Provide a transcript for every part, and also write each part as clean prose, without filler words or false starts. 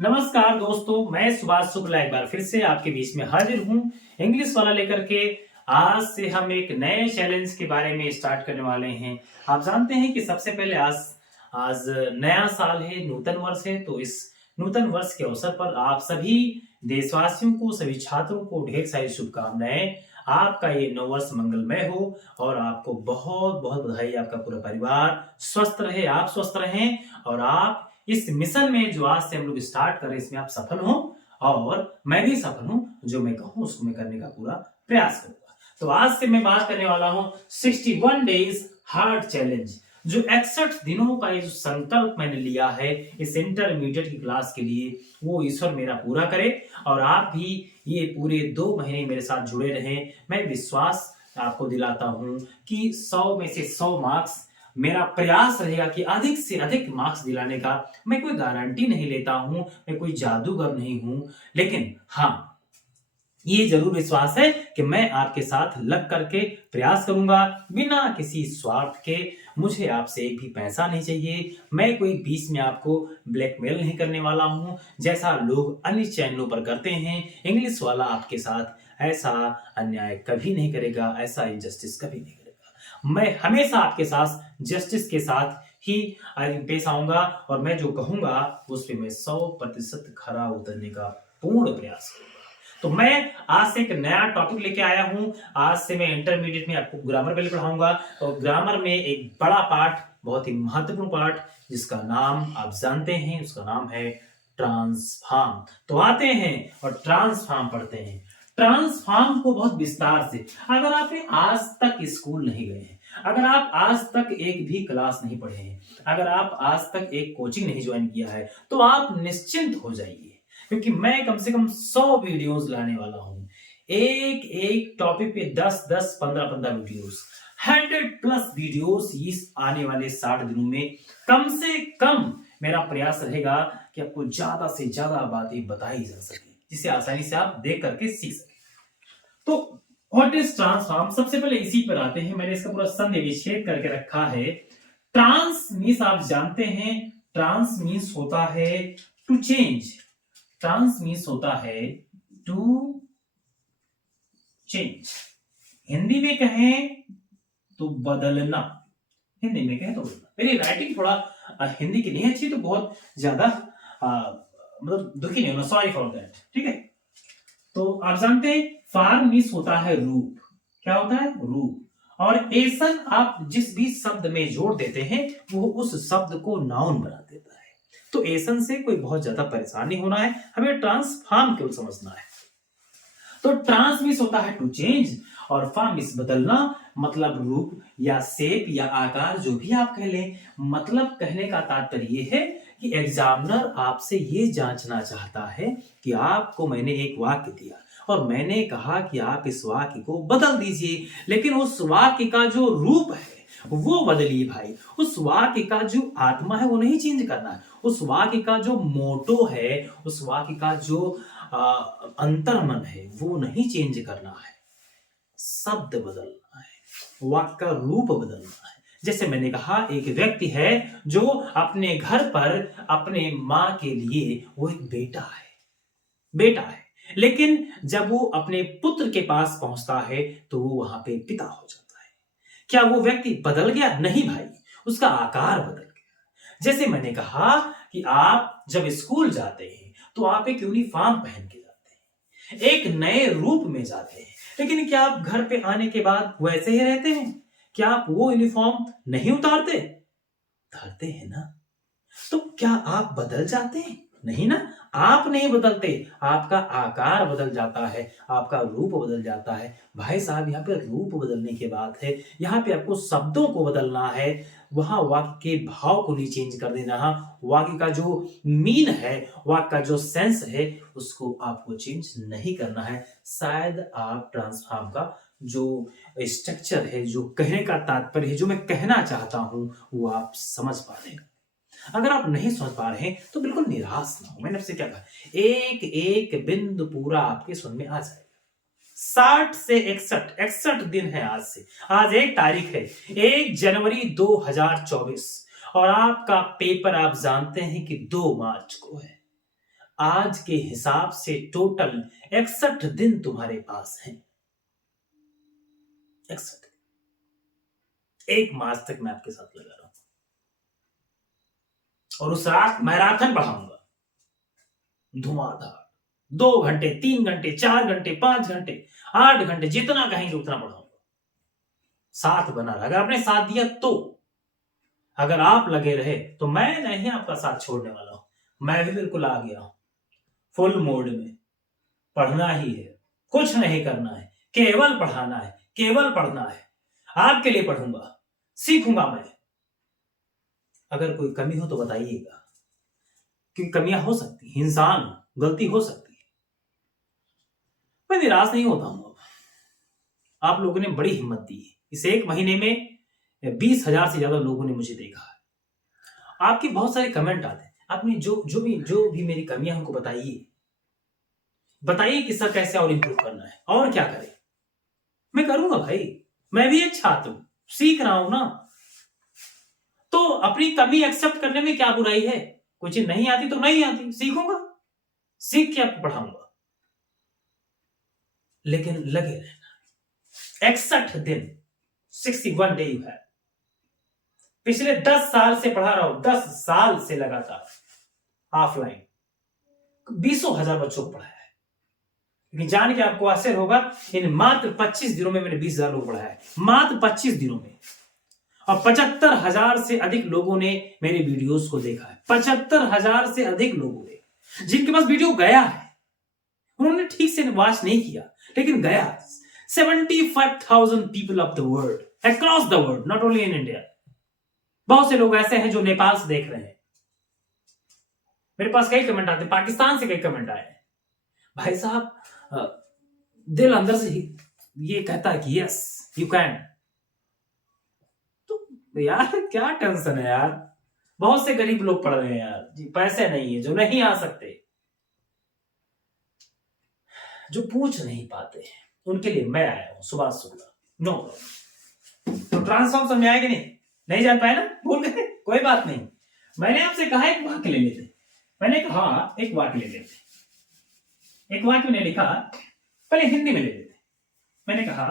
नमस्कार दोस्तों, मैं सुभाष शुक्ला एक बार फिर से आपके बीच में हाजिर हूँ इंग्लिश वाला लेकर के। आज से हम एक नए चैलेंज के बारे में स्टार्ट करने वाले हैं। आप जानते हैं कि सबसे पहले आज आज नया साल है, नूतन वर्ष है। तो इस नूतन वर्ष के अवसर पर आप सभी देशवासियों को, सभी छात्रों को ढेर सारी शुभकामनाएं। आपका ये नव वर्ष मंगलमय हो और आपको बहुत बहुत बधाई। आपका पूरा परिवार स्वस्थ रहे, आप स्वस्थ रहें और आप इस मिशन में जो आज से हम लोग स्टार्ट कर रहे हैं इसमें आप सफल हो और मैं भी सफल हूं। जो मैं कहूं उसको मैं करने का पूरा प्रयास करूंगा। तो आज से मैं बात करने वाला हूं 61 डेज हार्ड चैलेंज। जो 61 दिनों का ये जो संकल्प मैंने लिया है इस इंटरमीडिएट की क्लास के लिए, वो ईश्वर मेरा पूरा करे और आप भी ये पूरे 2 महीने मेरे साथ जुड़े रहें। मैं विश्वास आपको दिलाता हूं कि 100 में से 100 मार्क्स मेरा प्रयास रहेगा कि अधिक से अधिक मार्क्स दिलाने का। मैं कोई गारंटी नहीं लेता हूं, मैं कोई जादूगर नहीं हूं, लेकिन हाँ, ये जरूर विश्वास है कि मैं आपके साथ लग करके प्रयास करूंगा बिना किसी स्वार्थ के। मुझे आपसे एक भी पैसा नहीं चाहिए। मैं कोई बीच में आपको ब्लैकमेल नहीं करने वाला हूं जैसा लोग अन्य चैनलों पर करते हैं। इंग्लिश वाला आपके साथ ऐसा अन्याय कभी नहीं करेगा, ऐसा इनजस्टिस कभी नहीं करेगा। मैं हमेशा आपके साथ जस्टिस के साथ ही पेश आऊंगा और मैं जो कहूंगा उस पर मैं 100% खरा उतरने का पूर्ण प्रयास करूंगा। तो मैं आज से एक नया टॉपिक लेके आया हूं। आज से मैं इंटरमीडिएट में आपको ग्रामर पहले पढ़ाऊंगा और ग्रामर में एक बड़ा पार्ट, बहुत ही महत्वपूर्ण पार्ट, जिसका नाम आप जानते हैं, उसका नाम है ट्रांसफॉर्म। तो आते हैं और ट्रांसफॉर्म पढ़ते हैं। ट्रांसफॉर्म को बहुत विस्तार से, अगर आपने आज तक स्कूल नहीं गए हैं, अगर आप आज तक एक भी क्लास नहीं पढ़े हैं, अगर आप आज तक एक कोचिंग नहीं ज्वाइन किया है, तो आप निश्चिंत हो जाइए क्योंकि मैं कम से कम 100 वीडियोस लाने वाला हूं। एक एक टॉपिक पे 10-10, 15-15 वीडियोस, 100+ वीडियोस इस आने वाले 60 दिनों में कम से कम मेरा प्रयास रहेगा कि आपको ज्यादा से ज्यादा बातें बताई जा सके जिसे आसानी से आप देख करके सीख सके। तो व्हाट इज ट्रांसफॉर्म? सबसे पहले इसी पर आते हैं। मैंने इसका पूरा संक्षेप करके रखा है। ट्रांस मीन्स आप जानते हैं, ट्रांस मीन्स होता है टू चेंज। ट्रांस मीन्स होता है टू चेंज। हिंदी में कहें तो बदलना, हिंदी में कहें तो बदलना। मेरी राइटिंग थोड़ा हिंदी की नहीं अच्छी, तो बहुत ज्यादा मतलब दुखी नहीं होना, सॉरी फॉर दैट, ठीक है। तो आप जानते हैं फॉर्म मीन्स होता है रूप। क्या होता है? रूप। और एसन आप जिस भी शब्द में जोड़ देते हैं वो उस शब्द को नाउन बना देता है। तो एसन से कोई बहुत ज्यादा परेशान नहीं होना है, हमें ट्रांसफॉर्म केवल समझना है। तो ट्रांस मीन्स होता है टू चेंज और फॉर्म मीन्स बदलना, मतलब रूप या शेप या आकार जो भी आप कह लें। मतलब कहने का तात्पर्य ये है कि एग्जामिनर आपसे ये जांचना चाहता है कि आपको मैंने एक वाक्य दिया और मैंने कहा कि आप इस वाक्य को बदल दीजिए, लेकिन उस वाक्य का जो रूप है वो बदलिए भाई। उस वाक्य का जो आत्मा है वो नहीं चेंज करना है। उस वाक्य का जो मोटो है, उस वाक्य का जो अंतर्मन है वो नहीं चेंज करना है। शब्द बदलना है, वाक्य का रूप बदलना है। जैसे मैंने कहा, एक व्यक्ति है जो अपने घर पर अपने माँ के लिए वो एक बेटा है, बेटा है, लेकिन जब वो अपने पुत्र के पास पहुंचता है तो वो वहां पे पिता हो जाता है। क्या वो व्यक्ति बदल गया? नहीं भाई, उसका आकार बदल गया। जैसे मैंने कहा कि आप जब स्कूल जाते हैं तो आप एक यूनिफॉर्म पहन के जाते हैं, एक नए रूप में जाते हैं, लेकिन क्या आप घर पे आने के बाद वैसे ही रहते हैं? क्या आप वो यूनिफॉर्म नहीं उतारते? उतारते हैं ना। तो क्या आप बदल जाते हैं? नहीं ना, आप नहीं बदलते, आपका आकार बदल जाता है, आपका रूप बदल जाता है। भाई साहब, यहाँ पे रूप बदलने की बात है, यहाँ पे आपको शब्दों को बदलना है। वहां वाक्य के भाव को नहीं चेंज कर देना, वाक्य का जो मीन है, वाक्य का जो सेंस है, उसको आपको चेंज नहीं करना है। शायद आप ट्रांसफॉर्म का जो स्ट्रक्चर है, जो कहने का तात्पर्य है, जो मैं कहना चाहता हूं, वो आप समझ पा रहे हैं। अगर आप नहीं समझ पा रहे हैं तो बिल्कुल निराश ना हो। मैंने आपसे क्या कहा, एक एक बिंदु पूरा आपके सुन में आ जाएगा। 60 से 61 दिन है आज से। आज एक तारीख है, 1 जनवरी 2024 और आपका पेपर आप जानते हैं कि 2 मार्च को है। आज के हिसाब से टोटल 61 दिन तुम्हारे पास हैं। 61 1 मार्च तक मैं आपके साथ लगा रहा हूं और उस रात मैराथन बढ़ाऊंगा धुआंधार। 2 घंटे, 3 घंटे, 4 घंटे, 5 घंटे, 8 घंटे, जितना कहेंगे उतना बढ़ाऊंगा। साथ बना रहा, अगर आपने साथ दिया तो, अगर आप लगे रहे तो मैं नहीं आपका साथ छोड़ने वाला हूं। मैं भी बिल्कुल आ गया हूं फुल मोड में। पढ़ना ही है, कुछ नहीं करना है, केवल पढ़ाना है, केवल पढ़ना है। आपके लिए पढ़ूंगा, सीखूंगा मैं। अगर कोई कमी हो तो बताइएगा, क्योंकि कमियां हो सकती हैं, इंसान गलती हो सकती है। मैं निराश नहीं होता हूं। अब आप लोगों ने बड़ी हिम्मत दी है। इस 1 महीने में 20,000 से ज्यादा लोगों ने मुझे देखा है। आपके बहुत सारे कमेंट आते हैं, आपने जो भी मेरी कमियां हमको बताइए कि सर कैसे और इंप्रूव करना है और क्या करें। मैं करूंगा भाई, मैं भी एक छात्र हूं, सीख रहा हूं ना। तो अपनी कमी एक्सेप्ट करने में क्या बुराई है। कोई चीज नहीं आती तो नहीं आती, सीखूंगा, सीख के आपको पढ़ाऊंगा। लेकिन लगे रहना। 61 दिन, 61 डे यू है। पिछले 10 साल से पढ़ा रहा हूं, 10 साल से लगातार ऑफलाइन 20,000 बच्चों को पढ़ाया है। लेकिन जान के आपको आश्चर्य होगा, इन मात्र 25 दिनों में मैंने 20,000 लोग पढ़ाया है, मात्र 25 दिनों में। और 75,000 से अधिक लोगों ने मेरे वीडियोस को देखा है। 75,000 से अधिक लोगों ने, जिनके पास वीडियो गया है, उन्होंने ठीक से वॉच नहीं किया लेकिन गया। 75,000 people of the world, across the world, not only in India. बहुत से लोग ऐसे हैं जो नेपाल से देख रहे हैं। मेरे पास कई कमेंट आते हैं, पाकिस्तान से कई कमेंट आए हैं। भाई साहब, दिल अंदर से ये कहता है कि यस यू कैन। तो यार क्या टेंशन है यार। बहुत से गरीब लोग पढ़ रहे हैं यार जी, पैसे नहीं है, जो नहीं आ सकते, जो पूछ नहीं पाते, उनके लिए मैं आया हूं सुभाष शुक्ला। No problem. तो ट्रांसफॉर्म समझ आया कि नहीं जान पाए ना, भूल गए, कोई बात नहीं। मैंने आपसे कहा एक वाक्य ले लेते, मैंने कहा एक वाक्य ले लेते। एक वाक्य मैंने लिखा, पहले हिंदी में ले लेते। मैंने कहा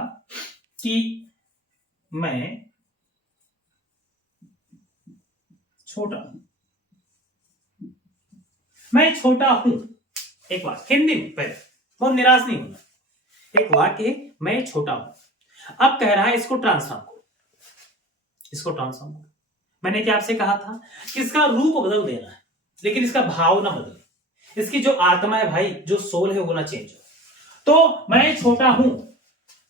कि मैं छोटा हूं, मैं छोटा हूं। एक वाक्य हिंदी में, पहले बहुत निराश नहीं होना। एक वाक्य, मैं छोटा हूं। अब कह रहा है इसको ट्रांसफॉर्म करो, इसको ट्रांसफॉर्म करो। मैंने क्या आपसे कहा था कि इसका रूप बदल देना है, लेकिन इसका भाव ना बदले। इसकी जो आत्मा है भाई, जो सोल है, वो ना चेंज हो। तो मैं छोटा हूं,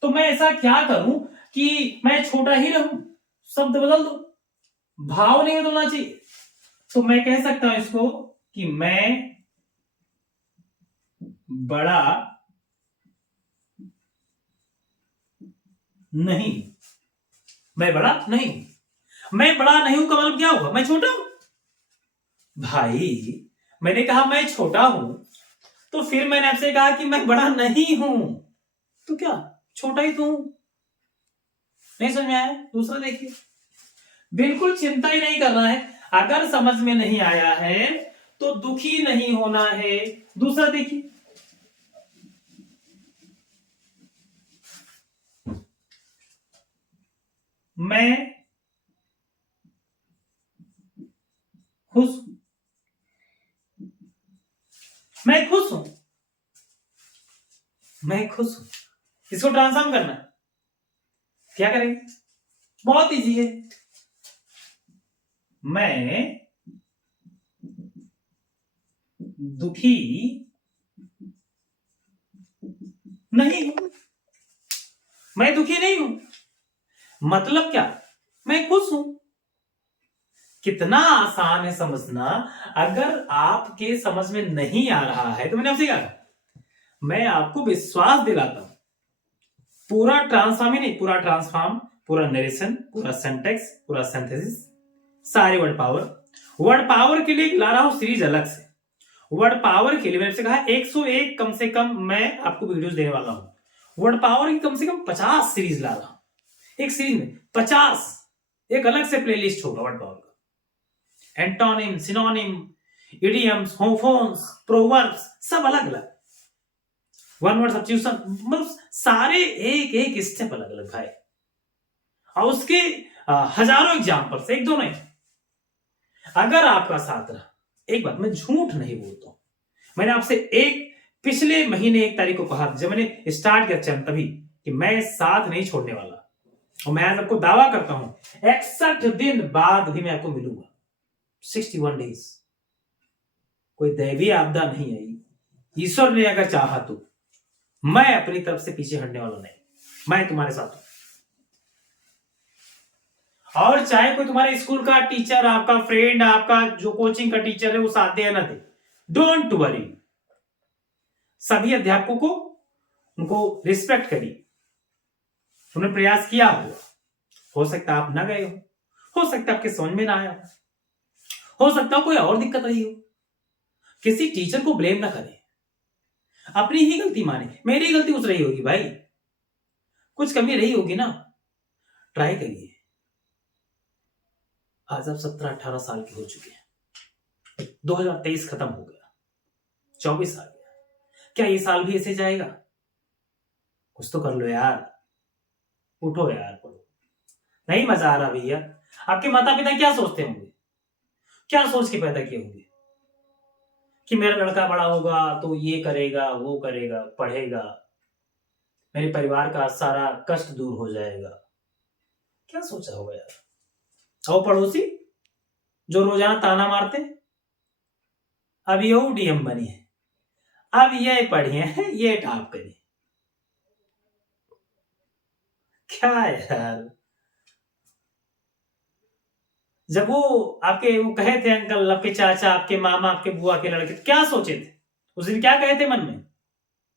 तो मैं ऐसा क्या करूं कि मैं छोटा ही रहूं। शब्द बदल दो, भाव नहीं बदलना चाहिए। तो मैं कह सकता हूं इसको कि मैं बड़ा नहीं, मैं बड़ा नहीं हूं। मैं बड़ा नहीं हूं का मतलब क्या हुआ, मैं छोटा हूं। भाई मैंने कहा मैं छोटा हूं, तो फिर मैंने आपसे कहा कि मैं बड़ा नहीं हूं, तो क्या छोटा ही तो हूं। नहीं समझ में आया? दूसरा देखिए, बिल्कुल चिंता ही नहीं करना है। अगर समझ में नहीं आया है तो दुखी नहीं होना है। दूसरा देखिए, मैं खुश हूं, मैं खुश हूं, मैं खुश हूं। इसको ट्रांसफॉर्म करना है, क्या करेंगे? बहुत इजी है। मैं दुखी नहीं हूं, मैं दुखी नहीं हूं। मतलब क्या, मैं खुश हूं। कितना आसान है समझना। अगर आपके समझ में नहीं आ रहा है तो मैंने आपसे कहा, मैं आपको विश्वास दिलाता हूं। पूरा ट्रांसफॉर्म ही नहीं, पूरा ट्रांसफॉर्म, पूरा नरेशन, पूरा सेंटेक्स, पूरा सिंथेसिस, सारे वर्ड पावर के लिए ला रहा हूं सीरीज अलग से। वर्ड पावर के लिए मैंने आपसे कहा 101 कम से कम मैं आपको वीडियोस देने वाला हूं। वर्ड पावर की कम से कम 50 सीरीज ला रहा हूं, एक सीरीज में 50। एक अलग से प्लेलिस्ट होगा वर्ड पावर का, antonym, synonym, idioms, homophones, proverbs सब अलग अलग, वन वर्ड सब्स्टिट्यूशन, मतलब सारे एक एक स्टेप अलग अलग भाई। और उसके हजारों एग्जाम्पल्स, एक दो नहीं। अगर आपका साथ रहा, एक बात मैं झूठ नहीं बोलता हूं, मैंने आपसे एक पिछले महीने 1 तारीख को कहा जब मैंने स्टार्ट किया चैनल तभी कि मैं साथ नहीं छोड़ने वाला, और मैं आज आपको दावा करता हूं 61 दिन बाद भी मैं आपको मिलूंगा, 61 डेज। कोई दैवीय आपदा नहीं आई, ईश्वर ने अगर चाहा तो मैं अपनी तरफ से पीछे हटने वाला नहीं, मैं तुम्हारे साथ हूं। और चाहे कोई तुम्हारे स्कूल का टीचर, आपका फ्रेंड, आपका जो कोचिंग का टीचर है वो साथ दे या ना दे, डोंट वरी। सभी अध्यापकों को उनको रिस्पेक्ट करिए। तुमने प्रयास किया हो सकता है आप ना गए हो सकता है आपके समझ में ना आया हो सकता है कोई और दिक्कत रही हो। किसी टीचर को ब्लेम ना करें, अपनी ही गलती माने, मेरी गलती कुछ रही होगी भाई, कुछ कमी रही होगी ना, ट्राई करिए। आज आप 17-18 साल के हो चुके हैं, 2023 खत्म हो गया, 24 आ गया, क्या ये साल भी ऐसे जाएगा? कुछ तो कर लो यार, उठो यार, पढ़ो। नहीं मजा आ रहा भैया? आपके माता पिता क्या सोचते होंगे, क्या सोच के पैदा किए होंगे कि मेरा लड़का बड़ा होगा तो ये करेगा, वो करेगा, पढ़ेगा, मेरे परिवार का सारा कष्ट दूर हो जाएगा। क्या सोचा होगा यार? और पड़ोसी जो रोजाना ताना मारते, अब ये डीएम बनी है, अब ये पढ़िए, ये टॉप करिए, क्या यार? जब वो आपके वो कहे थे अंकल, आपके चाचा, आपके मामा, आपके बुआ के लड़के, तो क्या सोचे थे उस दिन? क्या कहे थे मन में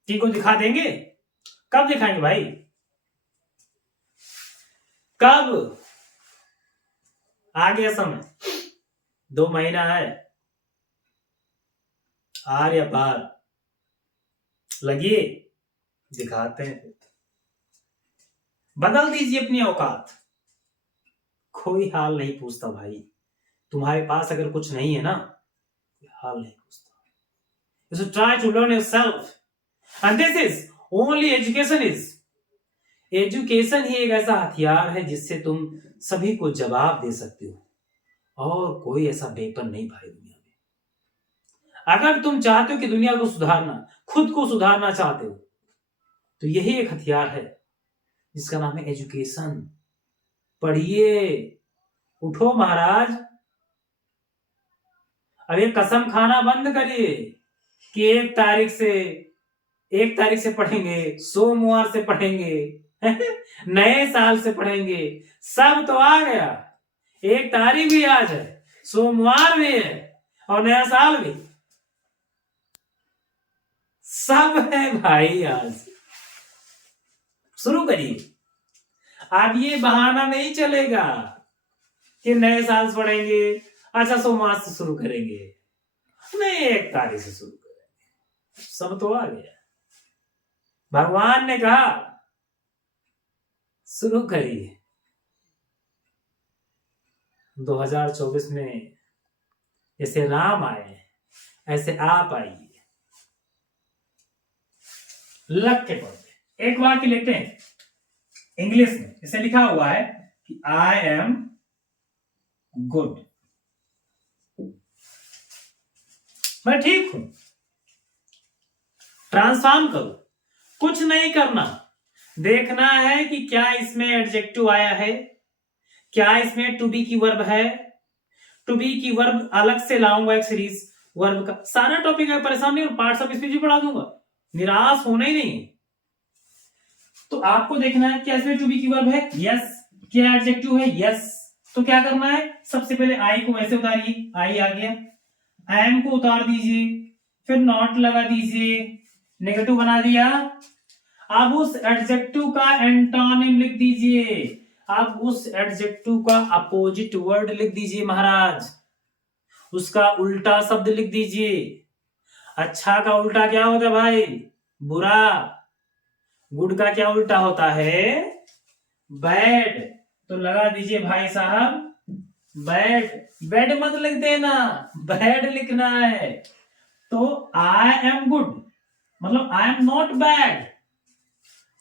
कि को दिखा देंगे? कब दिखाएंगे भाई? कब? आ गया समय, 2 महीना है, आर या पार, लगिए, दिखाते हैं। बदल दीजिए अपनी औकात, कोई हाल नहीं पूछता भाई। तुम्हारे पास अगर कुछ नहीं है ना, हाल नहीं पूछता। You should try to learn yourself, and this is only education is. Education ही एक ऐसा हथियार है जिससे तुम सभी को जवाब दे सकते हो, और कोई ऐसा वेपन नहीं भाई दुनिया में। अगर तुम चाहते हो कि दुनिया को सुधारना, खुद को सुधारना चाहते हो, तो यही एक हथियार है जिसका नाम है एजुकेशन। पढ़िए, उठो महाराज। अब ये कसम खाना बंद करिए कि 1 तारीख से पढ़ेंगे, सोमवार से पढ़ेंगे, नए साल से पढ़ेंगे। सब तो आ गया, 1 तारीख भी आज है, सोमवार भी है, और नया साल भी, सब है भाई। आज शुरू करिए। अब ये बहाना नहीं चलेगा कि नए साल से पढ़ेंगे, अच्छा सोमवार से शुरू करेंगे, नहीं 1 तारीख से शुरू करेंगे। सब तो आ गया, भगवान ने कहा शुरू करिए। 2024 में जैसे राम आए ऐसे आप आइए, लग के पढ़ते। एक वाक्य लेते हैं इंग्लिश में, इसे लिखा हुआ है कि आई एम गुड, मैं ठीक हूं। ट्रांसफॉर्म करो, कुछ नहीं करना, देखना है कि क्या इसमें एडजेक्टिव आया है, क्या इसमें टू बी की वर्ब है। टू बी की वर्ब अलग से लाऊंगा एक सीरीज, वर्ब का सारा टॉपिक है, परेशान नहीं, और पार्ट्स ऑफ स्पीच भी पढ़ा दूंगा, निराश होना ही नहीं। तो आपको देखना है क्या इसमें टू बी की वर्ब है, यस। क्या एडजेक्टिव है, यस। तो क्या करना है, सबसे पहले आई को ऐसे उतारिए, आई आ गया, एम को उतार दीजिए, फिर नॉट लगा दीजिए, नेगेटिव बना दिया। अब उस एडजेक्टिव का एंटोनिम लिख दीजिए, अब उस एडजेक्टिव का अपोजिट वर्ड लिख दीजिए महाराज, उसका उल्टा शब्द लिख दीजिए। अच्छा का उल्टा क्या होता है भाई, बुरा। गुड का क्या उल्टा होता है, बैड। तो लगा दीजिए भाई साहब बैड, बैड मत लिख देना, बैड लिखना है। तो आई एम गुड मतलब आई एम नॉट बैड,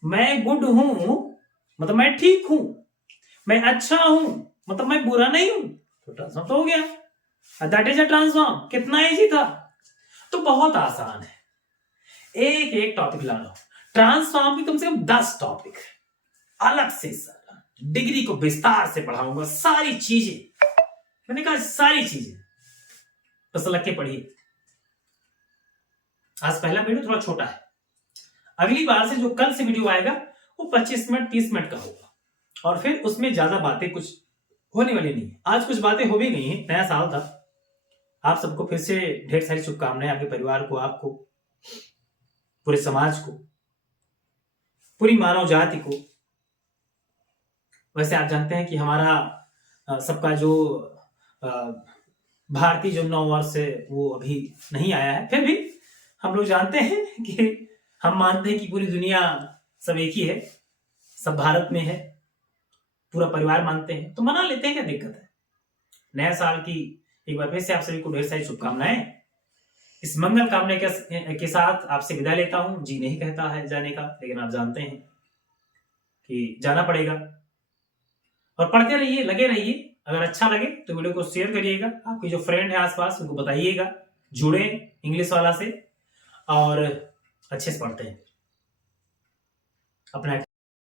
मैं गुड हूं मतलब मैं ठीक हूं, मैं अच्छा हूं मतलब मैं बुरा नहीं हूं। तो ट्रांसफॉर्म तो हो गया, दैट इज अ ट्रांसफॉर्म। कितना इजी था। तो बहुत आसान है, एक एक टॉपिक ला लो। ट्रांसफॉर्म की कम से कम 10 टॉपिक अलग से, सर डिग्री को विस्तार से पढ़ाऊंगा, सारी चीजें, मैंने कहा सारी चीजें बस लग के पढ़िए। आज पहला वीडियो थोड़ा छोटा है, अगली बार से जो कल से वीडियो आएगा वो 25 मिनट 30 मिनट का होगा, और फिर उसमें ज्यादा बातें कुछ होने वाली नहीं है। आज कुछ बातें हो भी गई हैं, नया साल था, आप सबको फिर से ढेर सारी शुभकामनाएं, आपके परिवार को, आपको, पूरे समाज को, पूरी मानव जाति को। वैसे आप जानते हैं कि हमारा सबका जो भारतीय जो नव वर्ष है वो अभी नहीं आया है, फिर भी हम लोग जानते हैं कि हम मानते हैं कि पूरी दुनिया सब एक ही है, सब भारत में है, पूरा परिवार मानते हैं, तो मना लेते हैं, क्या दिक्कत है। नया साल की एक बार फिर से आप सभी को ढेर सारी शुभकामनाएं। इस मंगल कामना के साथ आपसे विदा लेता हूं। जी नहीं कहता है जाने का, लेकिन आप जानते हैं कि जाना पड़ेगा। और पढ़ते रहिए, लगे रहिए। अगर अच्छा लगे तो वीडियो को शेयर करिएगा, आपके जो फ्रेंड है आसपास उनको बताइएगा, जुड़े इंग्लिश वाला से और अच्छे से पढ़ते हैं अपना।